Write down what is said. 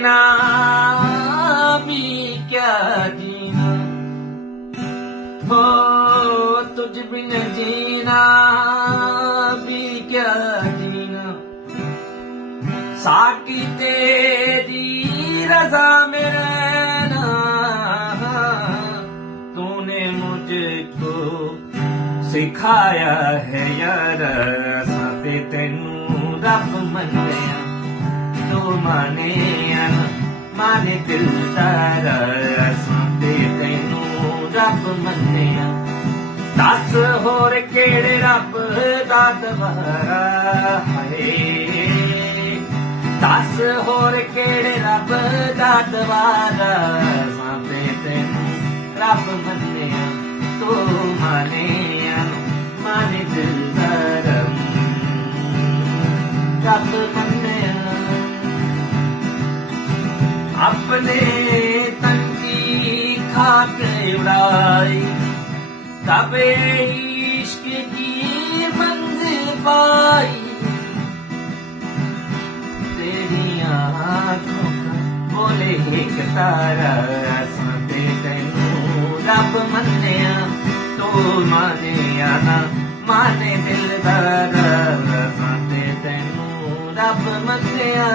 बिना भी क्या जीना, हो तुझ बिन जीना भी क्या जीना। साकी तेरी रजा में रहना, तूने मुझको सिखाया है यार। असां ते तैनू रब मन्निया, तू माने ना माने दिलदार। असां ते तैनू रब मन्निया, दस होर केड़े रब दा दवारा है। दस होर केड़े रब दा दवारा। असां ते तैनू रब मन्निया, तू माने माने दिलदार। रब मन्निया अपने तन की खाक उड़ाई, तबे इश्क की मंजिल पाई। तेरी आँखों का बोले एक तारा। असां ते तैनू रब मन्निया, तू माने ना माने दिलदार। असां ते तैनू रब मन्निया,